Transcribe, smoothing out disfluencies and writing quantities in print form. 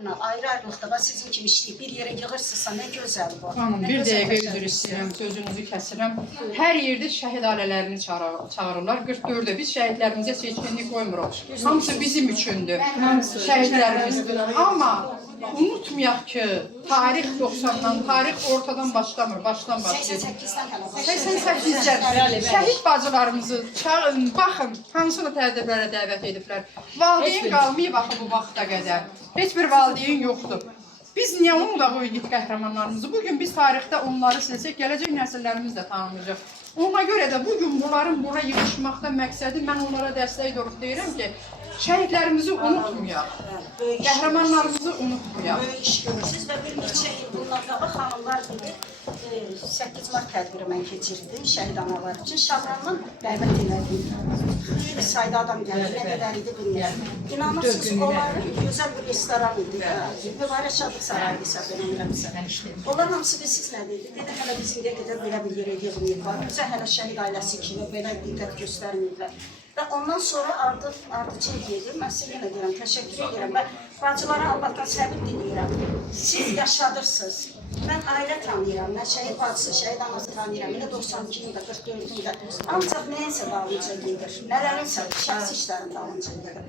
Ayrı-ayrılıqda sizin kimi işləyib bir yerə yığırsınızsa nə gözəl bu. Hanım, bir dəqiqə üzr istəyirəm, sözünüzü kəsirəm. Hər yerdə şəhid ailələrini çağırırlar. 44-də biz şəhidlərimizə seçkinlik qoymuruq. Hamısı bizim üçündür, şəhidlərimiz. Amma unutmayaq ki, tarix 90-dan, tarix ortadan başlamır, başdan başlayır. 88-dən şəhid bacılarımızı çağırın, baxın, hansını tədbirlərə dəvət ediblər. Valideyn qalmayıb axı bu vaxta qədər. Heç bir valideyn yoxdur. Biz niyə unudaq o igid qəhrəmanlarımızı? Bugün biz tarixdə onları silsək, gələcək nəsillərimiz də tanımayacaq. Ona görə də bugün bunların bura yığışmaqda məqsədi mən onlara dəstək durub deyirəm ki, şəhidlərimizi unutmayaq, qəhrəmanlarımızı unutmayaq. Böyük iş görürsünüz və bir neçə il bundan qabaq xanımlar bilir, 8 mart tədbiri mən keçirdim şəhid analar üçün. Şabrandan dəvət elədim. Xeyli sayda adam gəlir, nə qədər idi bilmirəm. İnanırsınız, onların gözəl bir restoran idi. Mübarək Şadlıq Sarayı hesab edirəmsə. Onlar hamısı siz nə dedi? Dedi, hələ bizim də qədər belə bir yerə yığmayıb var. Bizə hələ şəhid ailəsi kimi belə diqqət göstərməyiblər. Və ondan sonra ardıcıl gedir. Mən sizə yenə deyirəm, təşəkkür edirəm və bacılara Allahdan səbir diləyirəm. Siz yaşadırsınız. Mən ailə tanıyıram, mən şəhid bacısı, şəhid anası tanıyıram. Elə 92 ildə, 44 ildə. Ancaq nəyəsə dalınca gedir. Nələrinsə, şəxsi işlərin dalınca gedir.